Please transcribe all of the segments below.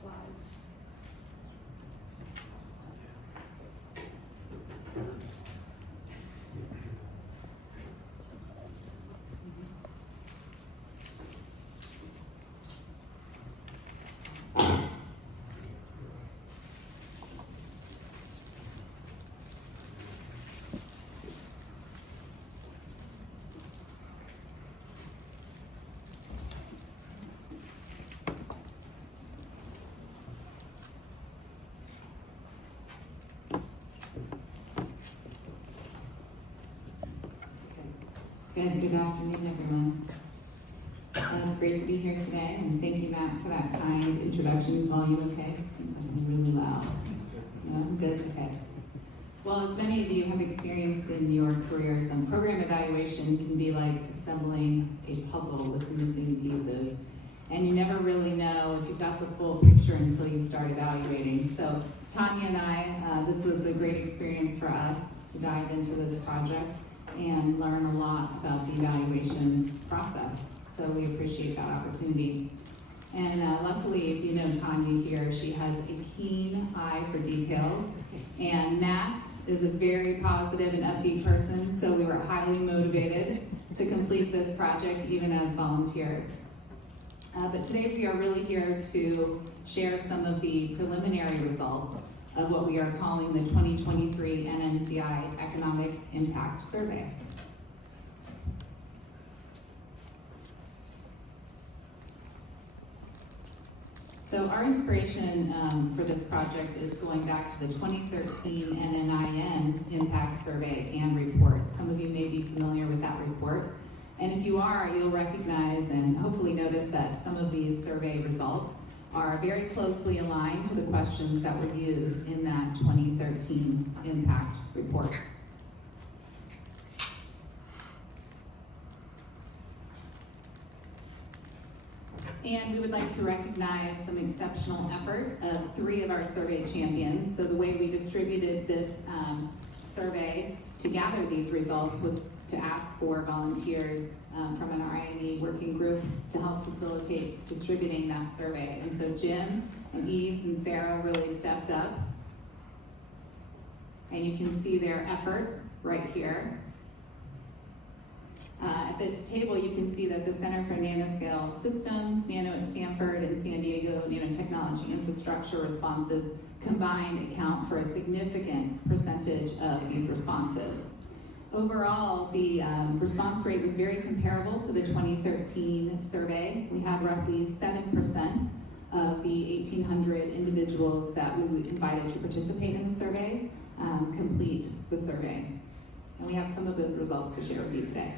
slides. Good afternoon, everyone. It's great to be here today, and thank you, Matt, for that kind introduction. Is volume okay? It seems like I'm really loud. No, good, okay. Well, as many of you have experienced in your careers, program evaluation can be like assembling a puzzle with missing pieces. And you never really know if you've got the full picture until you start evaluating. So Tanya and I, this was a great experience for us to dive into this project and learn a lot about the evaluation process. So we appreciate that opportunity. And luckily, if you know Tanya here, she has a keen eye for details. And Matt is a very positive and upbeat person, so we were highly motivated to complete this project even as volunteers. But today we are really here to share some of the preliminary results of what we are calling the 2023 NNCI Economic Impact Survey. So our inspiration for this project is going back to the 2013 NNIN Impact Survey and Report. Some of you may be familiar with that report. And if you are, you'll recognize and hopefully notice that some of these survey results are very closely aligned to the questions that were used in that 2013 impact report. And we would like to recognize some exceptional effort of 3 of our survey champions. So the way we distributed this survey to gather these results was to ask for volunteers from an RINE working group to help facilitate distributing that survey. And so Jim and Eves and Sarah really stepped up. And you can see their effort right here. At this table, you can see that the Center for Nanoscale Systems, Nano at Stanford, and San Diego Nanotechnology Infrastructure responses combined account for a significant percentage of these responses. Overall, the response rate was very comparable to the 2013 survey. We had roughly 7% of the 1,800 individuals that we invited to participate in the survey complete the survey. And we have some of those results to share with you today.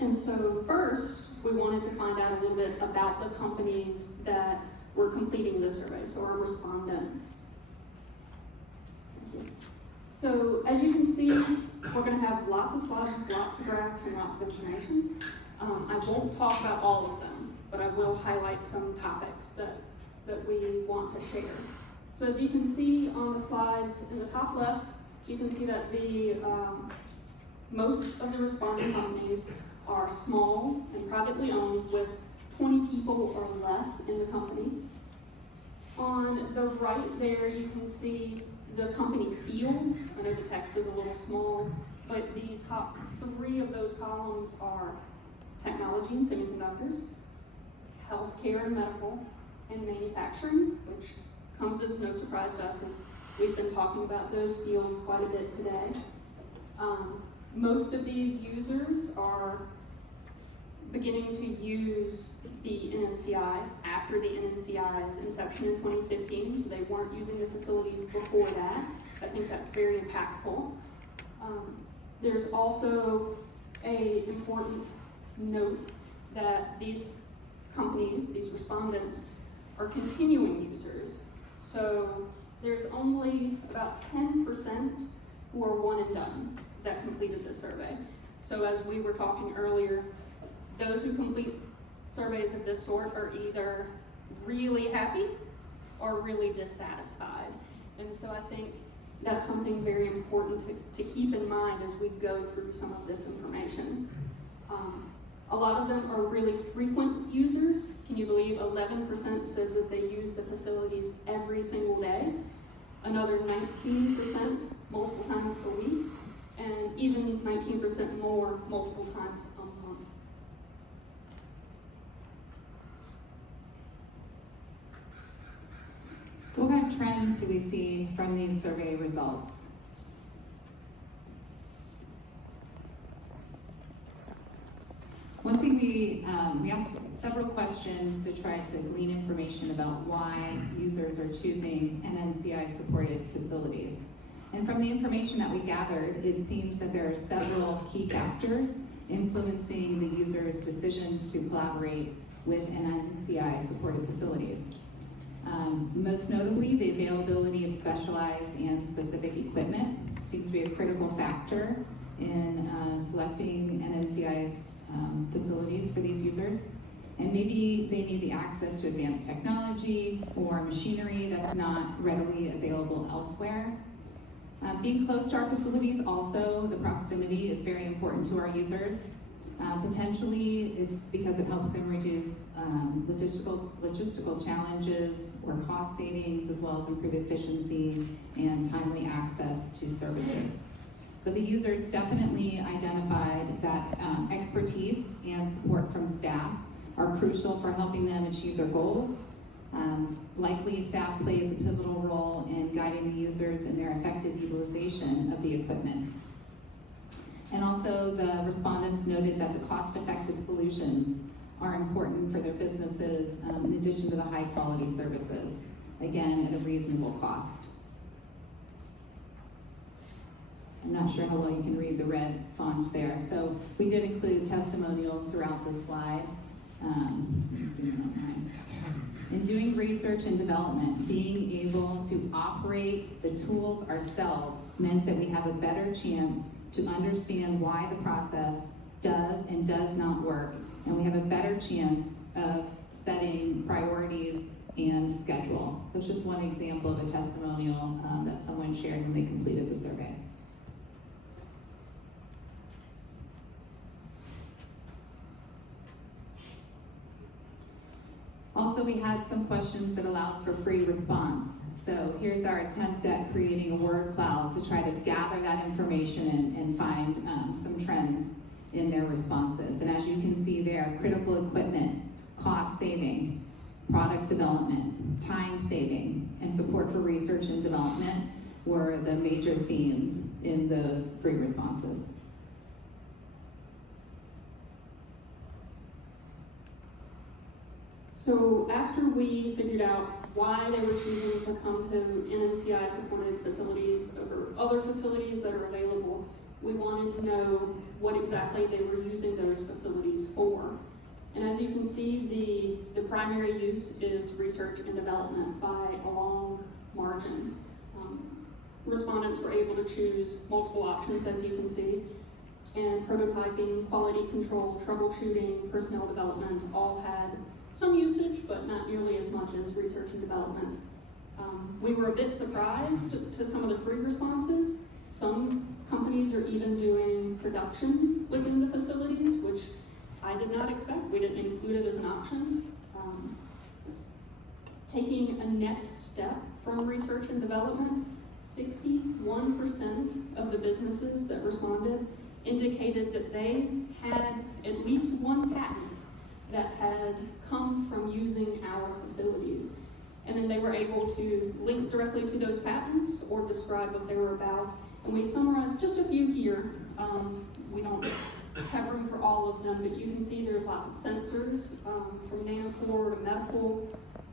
And so first, we wanted to find out a little bit about the companies that were completing the survey, so our respondents. Thank you. So as you can see, we're going to have lots of slides, lots of graphs, and lots of information. I won't talk about all of them, but I will highlight some topics that we want to share. So as you can see on the slides in the top left, you can see that the most of the responding companies are small and privately owned with 20 people or less in the company. On the right there, you can see the company fields. I know the text is a little small, but the top 3 of those columns are technology and semiconductors, healthcare and medical, and manufacturing, which comes as no surprise to us as we've been talking about those fields quite a bit today. Most of these users are beginning to use the NNCI after the NNCI's inception in 2015, so they weren't using the facilities before that. I think that's very impactful. There's also an important note that these companies, these respondents, are continuing users. So there's only about 10% who are one and done that completed the survey. So as we were talking earlier, those who complete surveys of this sort are either really happy or really dissatisfied. And so I think that's something very important to keep in mind as we go through some of this information. A lot of them are really frequent users. Can you believe 11% said that they use the facilities every single day? Another 19% multiple times a week, and even 19% more multiple times a month. So what kind of trends do we see from these survey results? One thing we asked several questions to try to glean information about why users are choosing NNCI-supported facilities. And from the information that we gathered, it seems that there are several key factors influencing the user's decisions to collaborate with NNCI-supported facilities. Most notably, the availability of specialized and specific equipment seems to be a critical factor in selecting NNCI facilities for these users. And maybe they need the access to advanced technology or machinery that's not readily available elsewhere. Being close to our facilities, also, the proximity is very important to our users. Potentially, it's because it helps them reduce logistical challenges or cost savings, as well as improve efficiency and timely access to services. But the users definitely identified that expertise and support from staff are crucial for helping them achieve their goals. Likely, staff plays a pivotal role in guiding the users in their effective utilization of the equipment. And also, the respondents noted that the cost-effective solutions are important for their businesses, in addition to the high-quality services, again, at a reasonable cost. I'm not sure how well you can read the red font there. So we did include testimonials throughout the slide. In doing research and development, being able to operate the tools ourselves meant that we have a better chance to understand why the process does and does not work, and we have a better chance of setting priorities and schedule. That's just one example of a testimonial that someone shared when they completed the survey. Also, we had some questions that allowed for free response. So here's our attempt at creating a word cloud to try to gather that information and find some trends in their responses. And as you can see there, critical equipment, cost saving, product development, time saving, and support for research and development were the major themes in those free responses. So after we figured out why they were choosing to come to NNCI-supported facilities over other facilities that are available, we wanted to know what exactly they were using those facilities for. And as you can see, the primary use is research and development by a long margin. Respondents were able to choose multiple options, as you can see, and prototyping, quality control, troubleshooting, personnel development all had some usage, but not nearly as much as research and development. We were a bit surprised to some of the free responses. Some companies are even doing production within the facilities, which I did not expect. We didn't include it as an option. Taking a next step from research and development, 61% of the businesses that responded indicated that they had at least one patent that had come from using our facilities. And then they were able to link directly to those patents or describe what they were about. And we've summarized just a few here. We don't have room for all of them, but you can see there's lots of sensors, from nanocore to medical.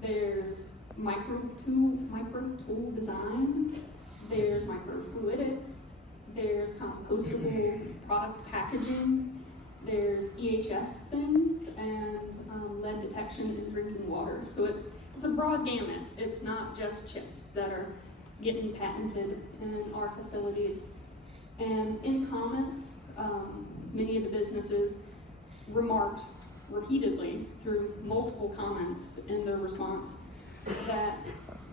There's micro tool design. There's microfluidics. There's compostable product packaging. There's EHS things and lead detection in drinking water. So it's a broad gamut. It's not just chips that are getting patented in our facilities. And in comments, many of the businesses remarked repeatedly through multiple comments in their response that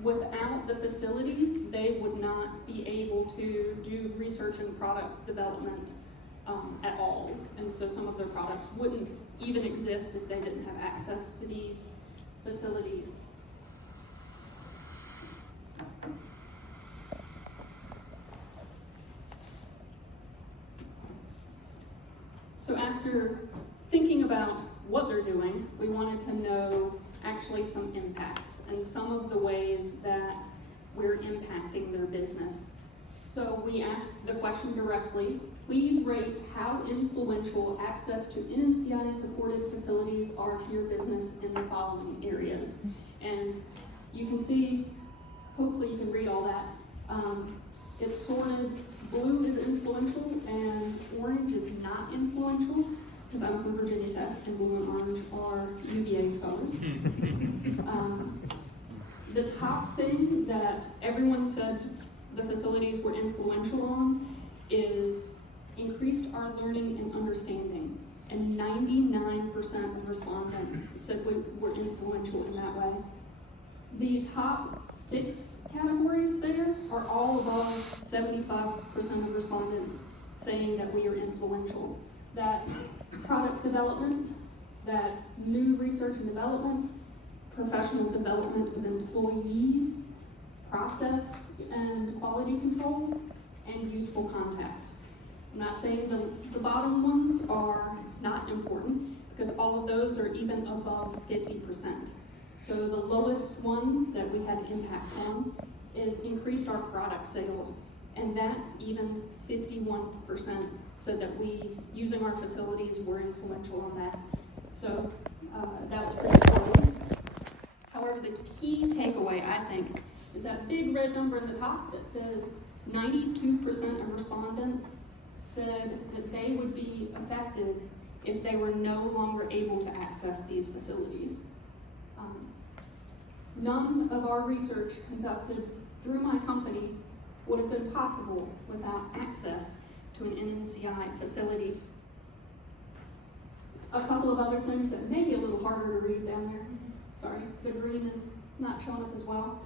without the facilities, they would not be able to do research and product development at all. And so some of their products wouldn't even exist if they didn't have access to these facilities. So after thinking about what they're doing, we wanted to know actually some impacts and some of the ways that we're impacting their business. So we asked the question directly, please rate how influential access to NNCI-supported facilities are to your business in the following areas. And you can see, hopefully you can read all that. It's sorted, blue is influential and orange is not influential, because I'm from Virginia Tech and blue and orange are UVA's colors. The top thing that everyone said the facilities were influential on is increased our learning and understanding. And 99% of respondents said we were influential in that way. The top 6 categories there are all above 75% of respondents saying that we are influential. That's product development, that's new research and development, professional development of employees, process and quality control, and useful contacts. I'm not saying the bottom ones are not important, because all of those are even above 50%. So the lowest one that we had impact on is increased our product sales, and that's even 51% said that we, using our facilities, were influential on that. So that was pretty important. However, the key takeaway, I think, is that big red number in the top that says 92% of respondents said that they would be affected if they were no longer able to access these facilities. None of our research conducted through my company would have been possible without access to an NNCI facility. A couple of other things that may be a little harder to read down there. Sorry, the green is not showing up as well.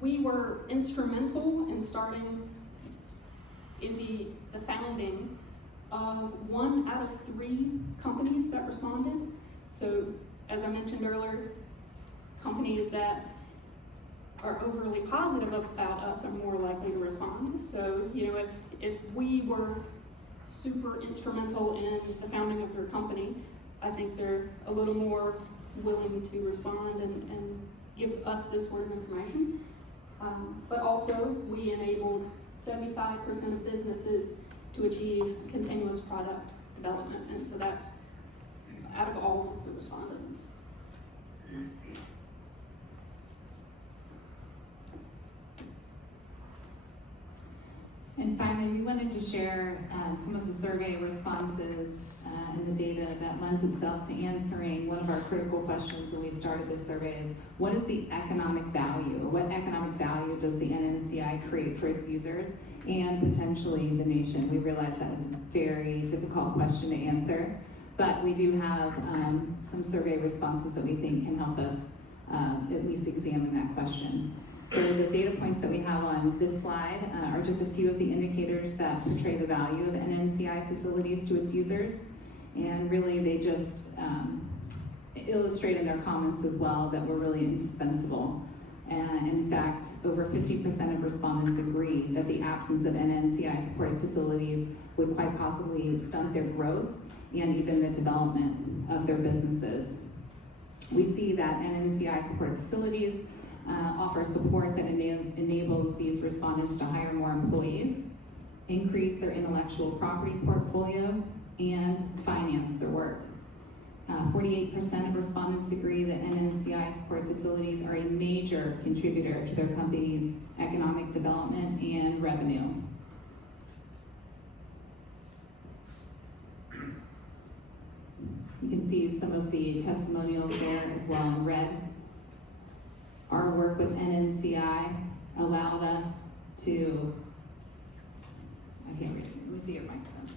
We were instrumental in starting in the founding of 1 out of 3 companies that responded. So, as I mentioned earlier, companies that are overly positive about us are more likely to respond. So, if we were super instrumental in the founding of their company, I think they're a little more willing to respond and give us this sort of information. But also, we enabled 75% of businesses to achieve continuous product development, and so that's out of all of the respondents. And finally, we wanted to share some of the survey responses and the data that lends itself to answering one of our critical questions when we started this survey is, what is the economic value? What economic value does the NNCI create for its users and potentially the nation? We realize that was a very difficult question to answer, but we do have some survey responses that we think can help us at least examine that question. So the data points that we have on this slide are just a few of the indicators that portray the value of NNCI facilities to its users. And really they just illustrate in their comments as well that we're really indispensable. And in fact, over 50% of respondents agree that the absence of NNCI supported facilities would quite possibly stunt their growth and even the development of their businesses. We see that NNCI supported facilities offer support that enables these respondents to hire more employees, increase their intellectual property portfolio, and finance their work. 48% of respondents agree that NNCI supported facilities are a major contributor to their company's economic development and revenue. You can see some of the testimonials there as well in red. Our work with NNCI allowed us to, I can't read it, let me see your microphones.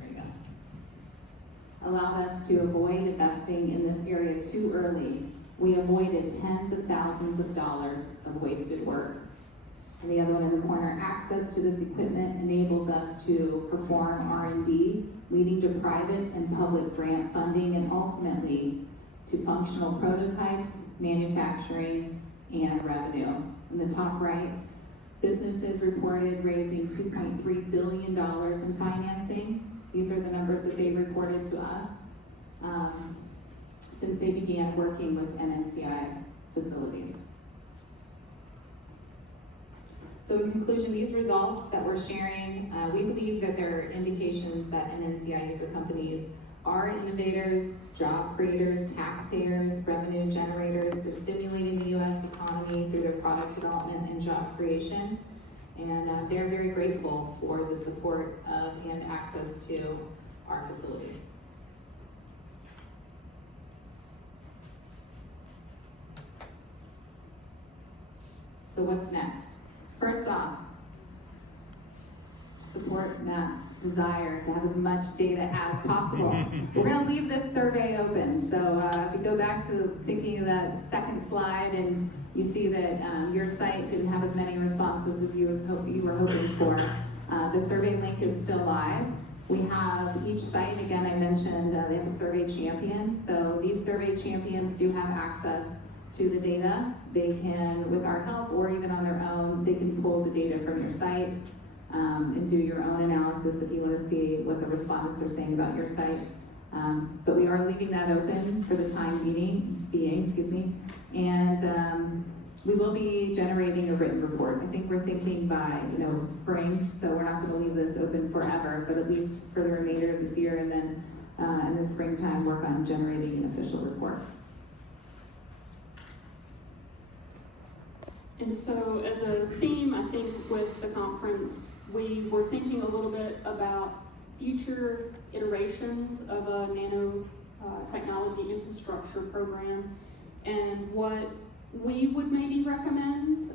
There you go. Allowed us to avoid investing in this area too early. We avoided tens of thousands of dollars of wasted work. And the other one in the corner, access to this equipment enables us to perform R&D, leading to private and public grant funding and ultimately to functional prototypes, manufacturing, and revenue. In the top right, businesses reported raising $2.3 billion in financing. These are the numbers that they reported to us since they began working with NNCI facilities. So in conclusion, these results that we're sharing, we believe that they're indications that NNCI user companies are innovators, job creators, taxpayers, revenue generators. They're stimulating the U.S. economy through their product development and job creation. And they're very grateful for the support of and access to our facilities. So what's next? First off, support Matt's desire to have as much data as possible. We're going to leave this survey open. So if you go back to thinking of that second slide and you see that your site didn't have as many responses as you were hoping for, the survey link is still live. We have each site, again, I mentioned they have a survey champion. So these survey champions do have access to the data. They can, with our help or even on their own, they can pull the data from your site and do your own analysis if you want to see what the respondents are saying about your site. But we are leaving that open for the time being, and we will be generating a written report. I think we're thinking by spring, so we're not going to leave this open forever, but at least for the remainder of this year, and then in the springtime work on generating an official report. And so as a theme, I think with the conference, we were thinking a little bit about future iterations of a nanotechnology infrastructure program and what we would maybe recommend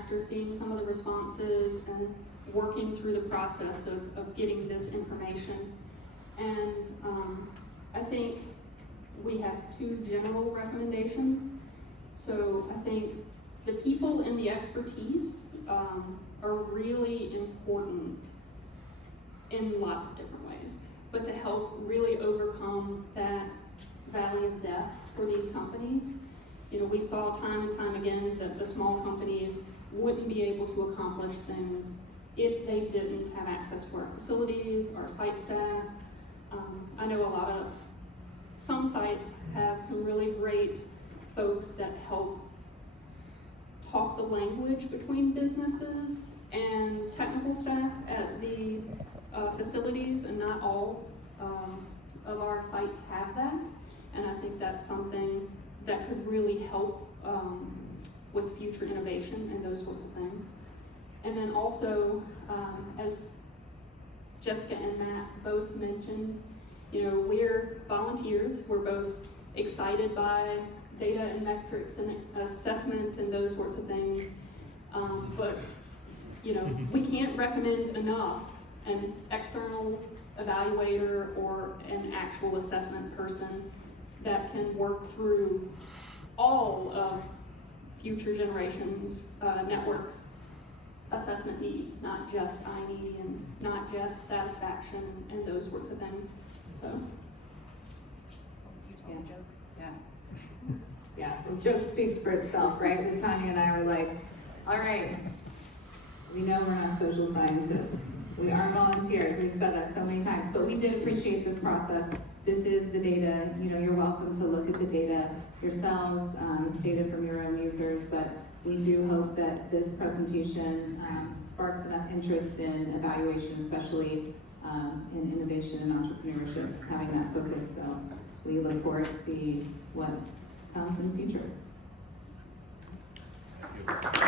after seeing some of the responses and working through the process of getting this information. And I think we have two general recommendations. So I think the people and the expertise are really important in lots of different ways, but to help really overcome that valley of death for these companies. We saw time and time again that the small companies wouldn't be able to accomplish things if they didn't have access to our facilities, our site staff. I know some sites have some really great folks that help talk the language between businesses and technical staff at the facilities, and not all of our sites have that. And I think that's something that could really help with future innovation and those sorts of things. And then also, as Jessica and Matt both mentioned, we're volunteers. We're both excited by data and metrics and assessment and those sorts of things. But we can't recommend enough an external evaluator or an actual assessment person that can work through all of future generations' networks assessment needs, not just INE and not just satisfaction and those sorts of things. So. Yeah. Yeah. Yeah, the joke speaks for itself, right? When Tanya and I were like, all right, we know we're not social scientists. We are volunteers. We've said that so many times, but we did appreciate this process. This is the data. You're welcome to look at the data yourselves. It's data from your own users, but we do hope that this presentation sparks enough interest in evaluation, especially in innovation and entrepreneurship, having that focus. So we look forward to see what comes in the future. Thank you.